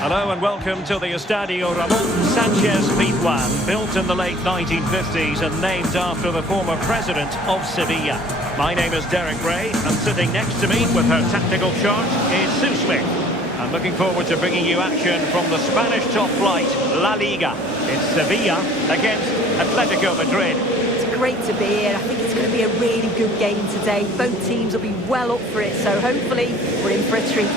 Hello and welcome to the Estadio Ramon Sanchez Pizjuan, built in the late 1950s and named after the former president of Sevilla. My name is Derek Ray, and sitting next to me with her tactical chart is Sue Smith. I'm looking forward to bringing you action from the Spanish top flight, La Liga. It's Sevilla against Atlético Madrid. It's great to be here. I think it's going to be a really good game today. Both teams will be well up for it, so hopefully we're in for a treat.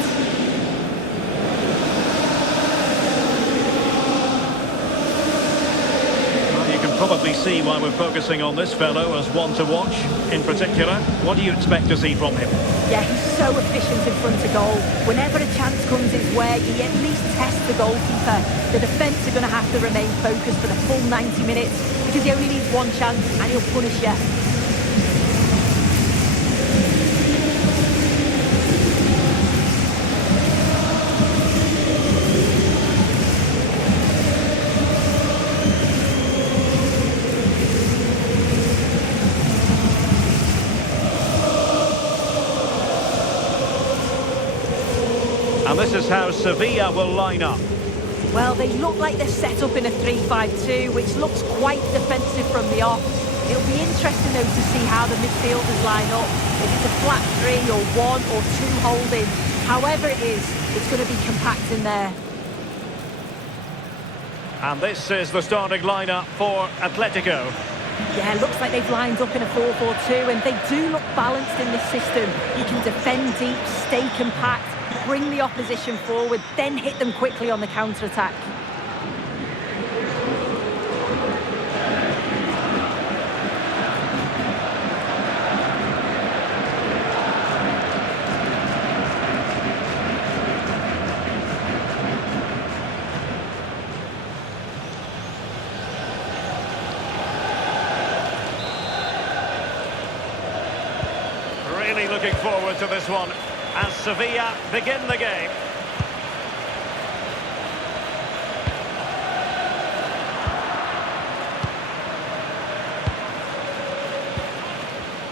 Probably see why we're focusing on this fellow as one to watch. In particular, what do you expect to see from him? Yeah, he's so efficient in front of goal. Whenever a chance comes his way, he at least tests the goalkeeper. The defence are going to have to remain focused for the full 90 minutes because he only needs one chance and he'll punish you. And this is how Sevilla will line up. Well, they look like they're set up in a 3-5-2, which looks quite defensive from the off. It'll be interesting, though, to see how the midfielders line up. If it's a flat 3 or 1 or 2 holding. However it is, it's going to be compact in there. And this is the starting lineup for Atletico. Yeah, looks like they've lined up in a 4-4-2, and they do look balanced in this system. You can defend deep, stay compact, bring the opposition forward, then hit them quickly on the counter-attack. Really looking forward to this one as Sevilla begin the game.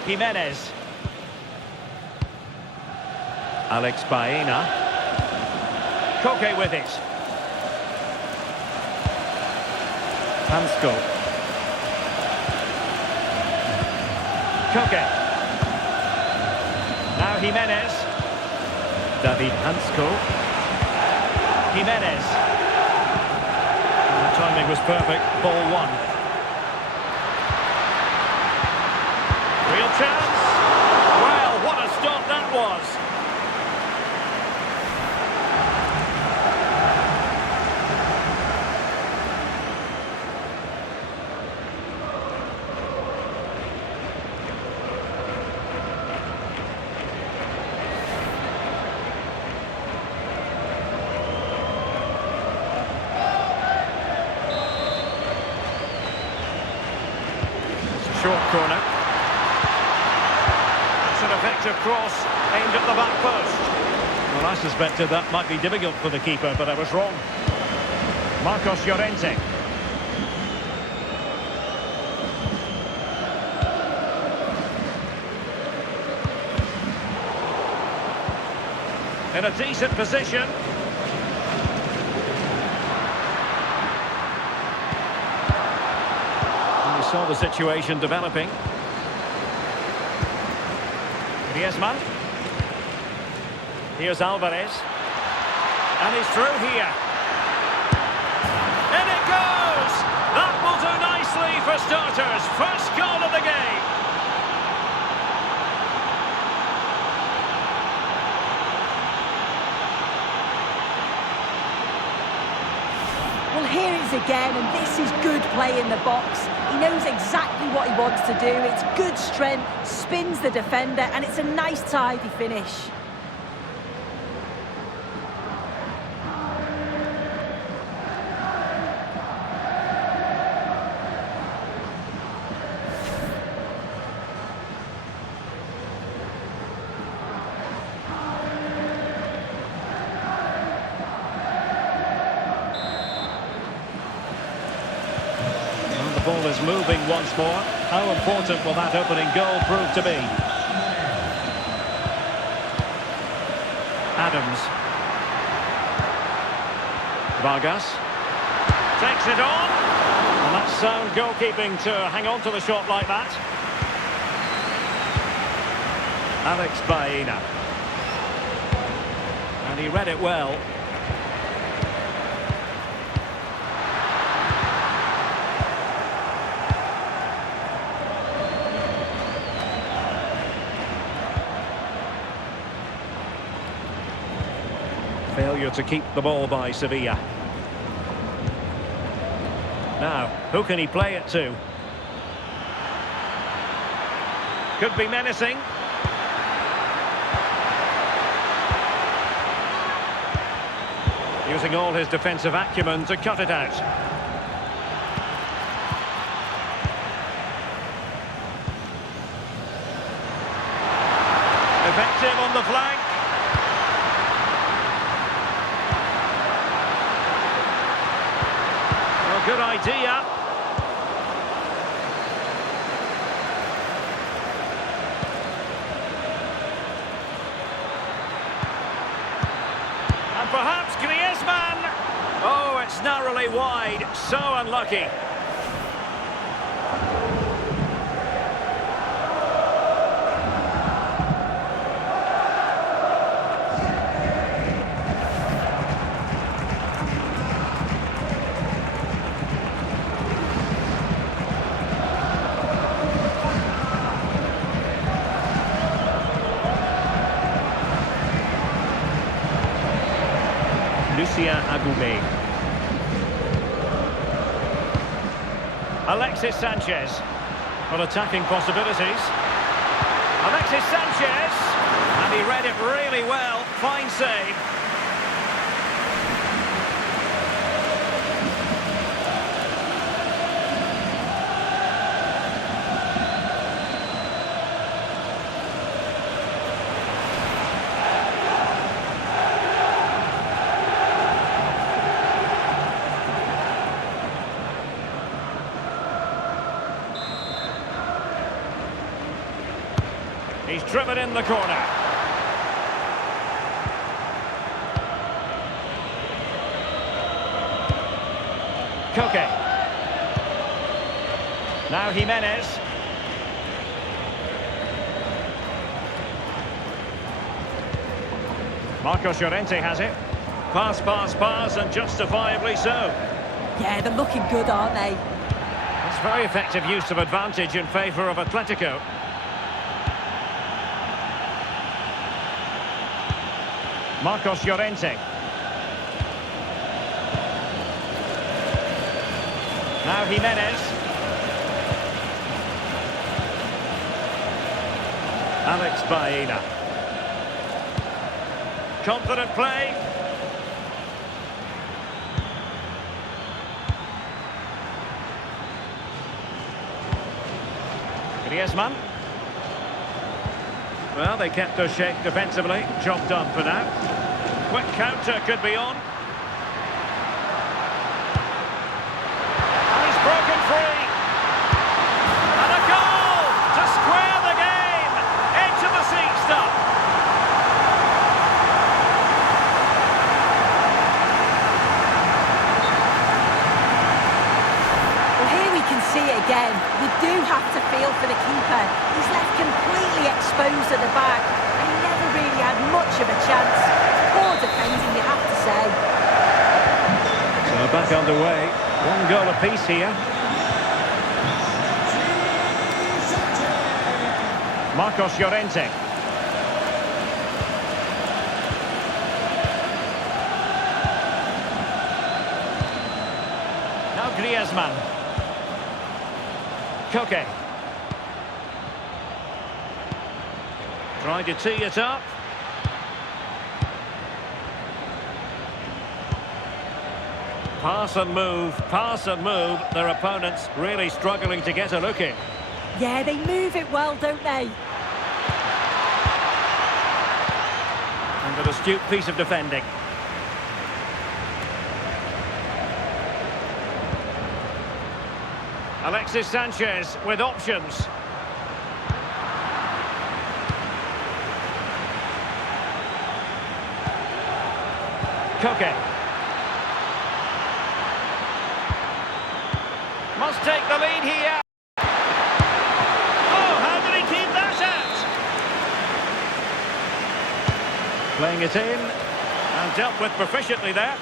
Jimenez. Alex Baena. Koke with it. Hansko. Koke. Now Jimenez. David Hansko. Jimenez. The timing was perfect. Ball one. Real chance. Well, what a stop that was. Short corner. That's an effective cross aimed at the back post. Well, I suspected that might be difficult for the keeper, but I was wrong. Marcos Llorente. In a decent position. Saw the situation developing. Griezmann. Here's Alvarez. And he's through here. In it goes! That will do nicely for starters. First goal of the game. Well, here it is again, and this is good play in the box. He knows exactly what he wants to do. It's good strength, spins the defender, and it's a nice tidy finish. The ball is moving once more. How important will that opening goal prove to be? Adams. Vargas takes it on. And that's sound goalkeeping to hang on to the shot like that. Alex Baena. And he read it well. Failure to keep the ball by Sevilla. Now, who can he play it to? Could be menacing. Using all his defensive acumen to cut it out. Effective on the flank. Well, good idea. And perhaps Griezmann. Oh, it's narrowly wide. So unlucky. Agoubé. Alexis Sanchez. Well, attacking possibilities. Alexis Sanchez. And he read it really well. Fine save. He's driven in the corner. Koke. Now Jimenez. Marcos Llorente has it. Pass, and justifiably so. Yeah, they're looking good, aren't they? That's very effective use of advantage in favour of Atletico. Marcos Llorente. Now Jimenez. Alex Baena. Confident play. Griezmann. Well, they kept their shape defensively. Job done for now. Quick counter could be on. And he's broken free. And a goal to square the game. Edge of the seat stuff. Well, here we can see it again. You do have to feel for the keeper. He's left completely exposed at the back. And he never really had much of a chance. Poor defending, you have to say. So back underway. One goal apiece here. Marcos Llorente. Now Griezmann. Koke. Trying to tee it up. Pass and move. Their opponents really struggling to get a look in. Yeah, they move it well, don't they? And an astute piece of defending. Alexis Sanchez with options. Koke. must take the lead here. Oh, how did he keep that out? Playing it in and dealt with proficiently there.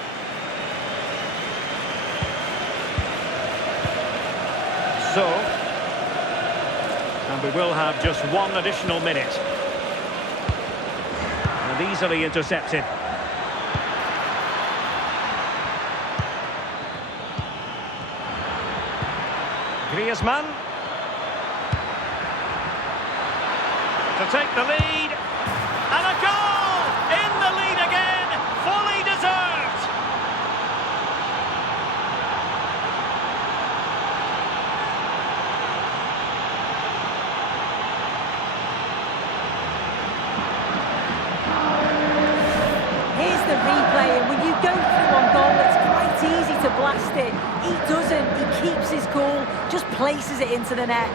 So, and we will have just one additional minute. And easily intercepted. Griezmann to take the lead, and a goal! In the lead again, fully deserved! Here's the replay, and when you go through on goal, it's quite easy to blast it. He doesn't, he keeps his cool, just places it into the net.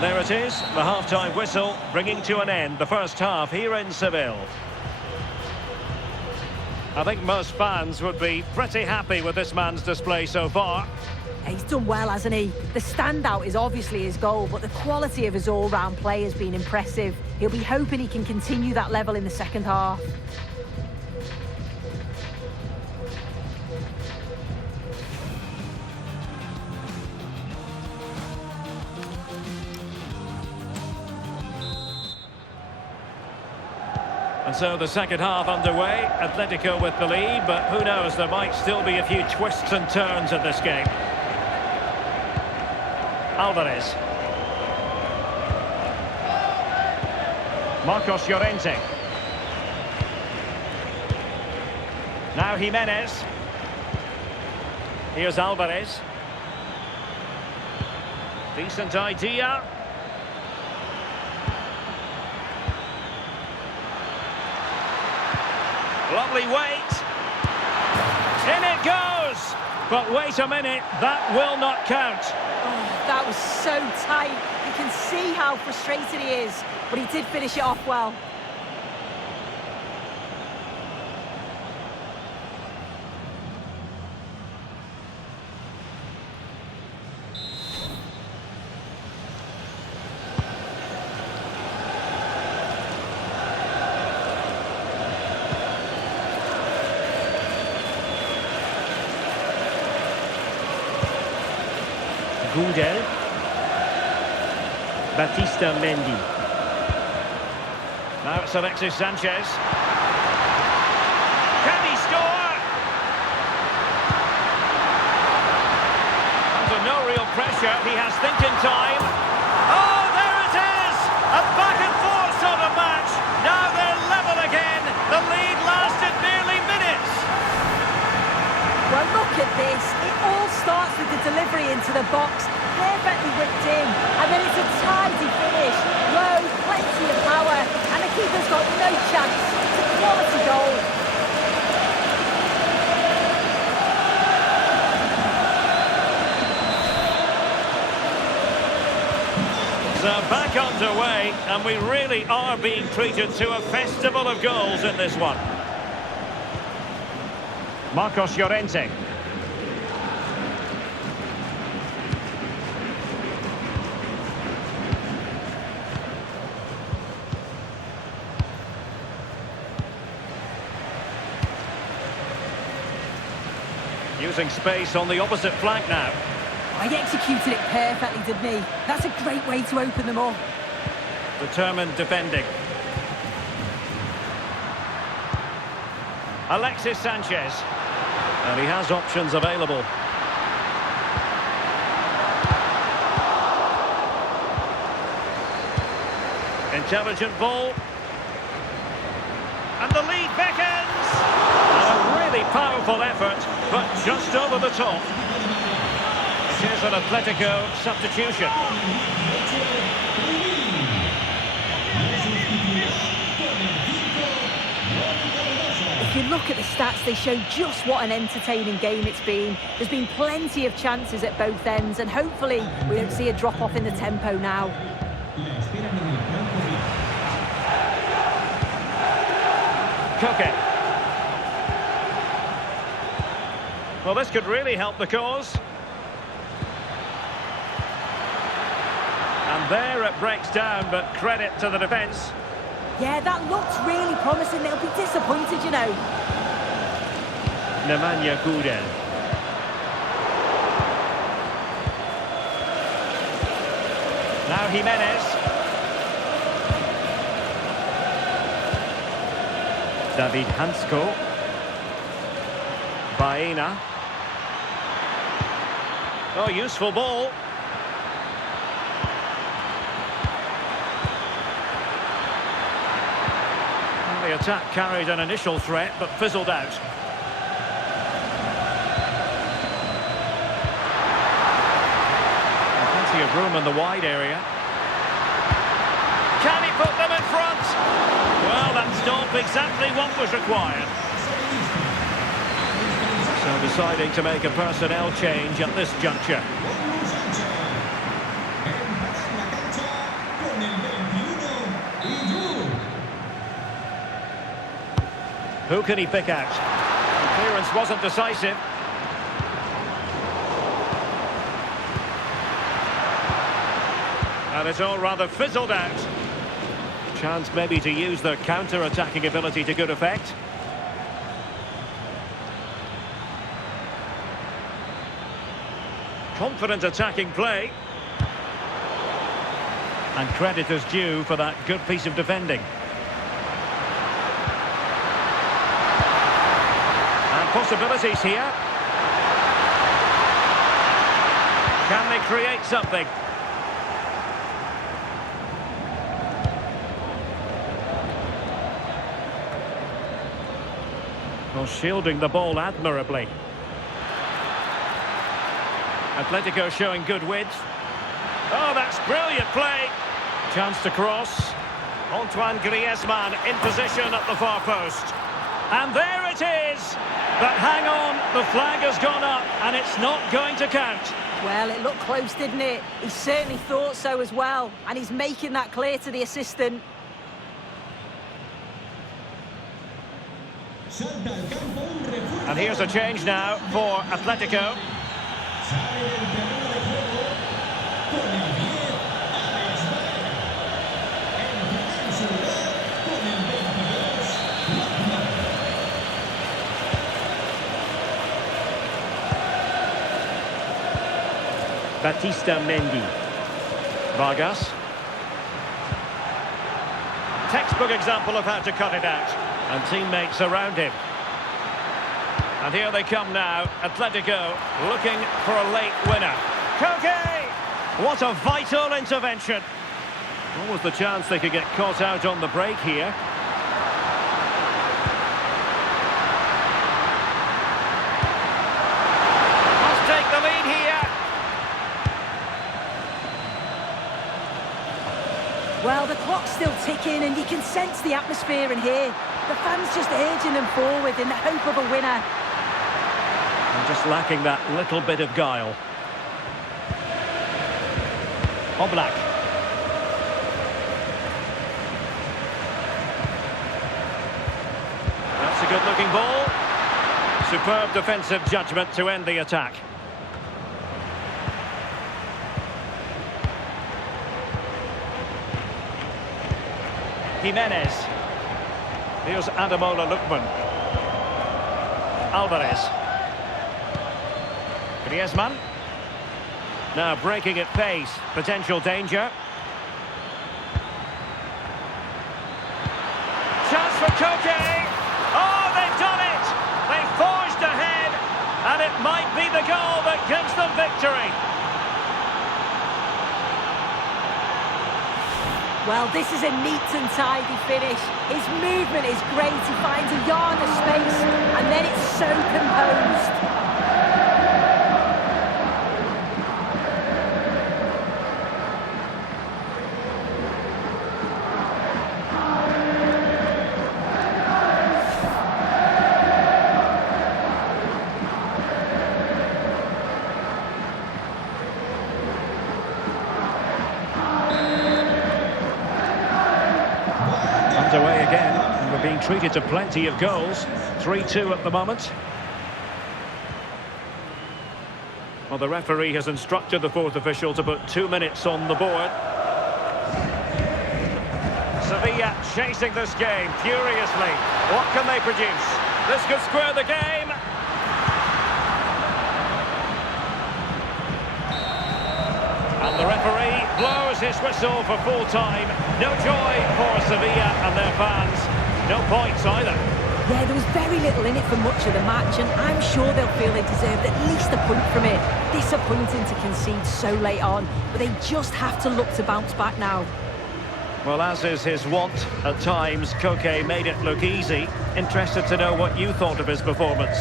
There it is, the half-time whistle, bringing to an end the first half here in Seville. I think most fans would be pretty happy with this man's display so far. He's done well, hasn't he? The standout is obviously his goal, but the quality of his all-round play has been impressive. He'll be hoping he can continue that level in the second half. And so the second half underway, Atletico with the lead, but who knows, there might still be a few twists and turns in this game. Alvarez. Marcos Llorente. Now Jimenez. Here's Alvarez. Decent idea. Lovely weight. In it goes. But wait a minute, that will not count. Oh, that was so tight. You can see how frustrated he is, but he did finish it off well. Gudel. Batista Mendy. Now it's Alexis Sanchez. Can he score? Under no real pressure, he has thinking time. Oh, there it is! A back and forth sort of match. Now they're level again. The lead lasted nearly minutes. Well, look at this. It all starts with the delivery into the box, perfectly whipped in, and then it's a tidy finish. Low, plenty of power, and the keeper's got no chance. It's a quality goal. So back underway, and we really are being treated to a festival of goals in this one. Marcos Llorente. Using space on the opposite flank now. He executed it perfectly, didn't he? That's a great way to open them up. Determined defending. Alexis Sanchez. And he has options available. Intelligent ball. And the lead beckons. And a really powerful effort, but just over the top. It is an Atletico substitution. if you look at the stats, they show just what an entertaining game it's been. There's been plenty of chances at both ends, and hopefully we don't see a drop-off in the tempo now. Koke. Well, this could really help the cause. And there it breaks down, but credit to the defence. Yeah, that looked really promising. They'll be disappointed, you know. Nemanja Gudel. Now Jimenez. David Hansko. Baena. Oh, useful ball. The attack carried an initial threat, but fizzled out. Plenty of room in the wide area. Can he put them in front? Well, that stopped exactly what was required. So deciding to make a personnel change at this juncture. Who can he pick out? The clearance wasn't decisive. And it's all rather fizzled out. Chance maybe to use their counter-attacking ability to good effect. Confident attacking play. And credit is due for that good piece of defending. Possibilities here. Can they create something? Well, shielding the ball admirably. Atletico showing good width. Oh, that's brilliant play. Chance to cross. Antoine Griezmann in position at the far post. And there it is! But hang on, the flag has gone up and it's not going to count. Well, it looked close, didn't it? He certainly thought so as well, and he's making that clear to the assistant. And here's a change now for Atletico. Batista Mendy. Vargas. Textbook example of how to cut it out. And teammates around him. And here they come now. Atletico looking for a late winner. Koke! What a vital intervention. What was the chance they could get caught out on the break here? Must take the lead here. Well, the clock's still ticking and you can sense the atmosphere in here. The fans just urging them forward in the hope of a winner. And just lacking that little bit of guile. Oblak. That's a good-looking ball. Superb defensive judgment to end the attack. Jimenez. Here's Ademola Lookman. Alvarez. Griezmann. Now breaking at pace. Potential danger. Chance for Koke. Oh, they've done it! They've forged ahead. And it might be the goal that gives them victory. Well, this is a neat and tidy finish. His movement is great. He finds a yard of space, and then it's so composed. treated to plenty of goals. 3-2 at the moment. Well, the referee has instructed the fourth official to put 2 minutes on the board. Sevilla chasing this game furiously. What can they produce? This could square the game. And the referee blows his whistle for full time. No joy for Sevilla and their fans. No points either. Yeah, there was very little in it for much of the match, and I'm sure they'll feel they deserved at least a point from it. Disappointing to concede so late on, but they just have to look to bounce back now. Well, as is his wont, at times, Koke made it look easy. Interested to know what you thought of his performance.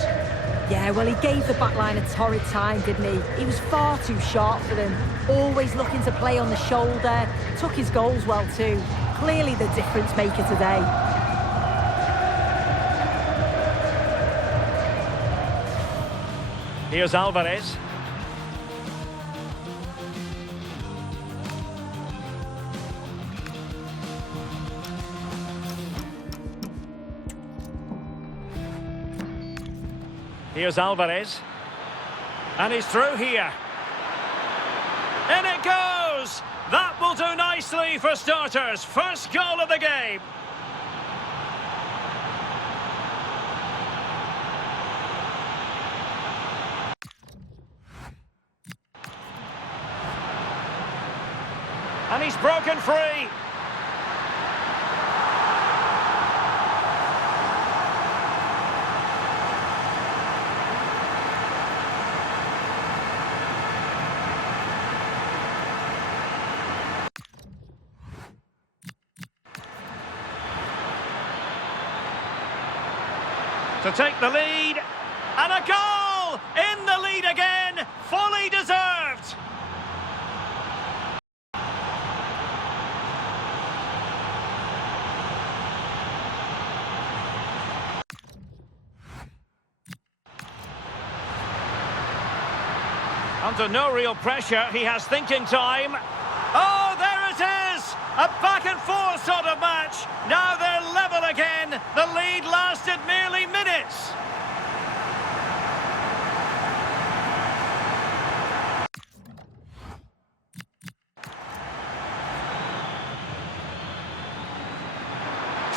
Yeah, well, he gave the backline a torrid time, didn't he? He was far too sharp for them. Always looking to play on the shoulder. Took his goals well too. Clearly the difference maker today. Here's Alvarez. Here's Alvarez. And he's through here. In it goes! That will do nicely for starters. First goal of the game. And he's broken free. To take the lead, and a goal! In the lead again, fully deserved! Under no real pressure, he has thinking time. Oh, there it is! A back and forth sort of match. Now they're level again. The lead lasted merely minutes.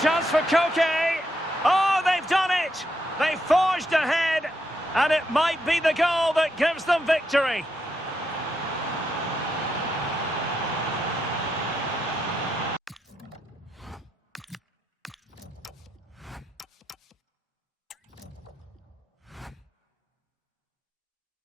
Chance for Koke. Oh, they've done it. They forged ahead. And it might be the goal that gives them victory.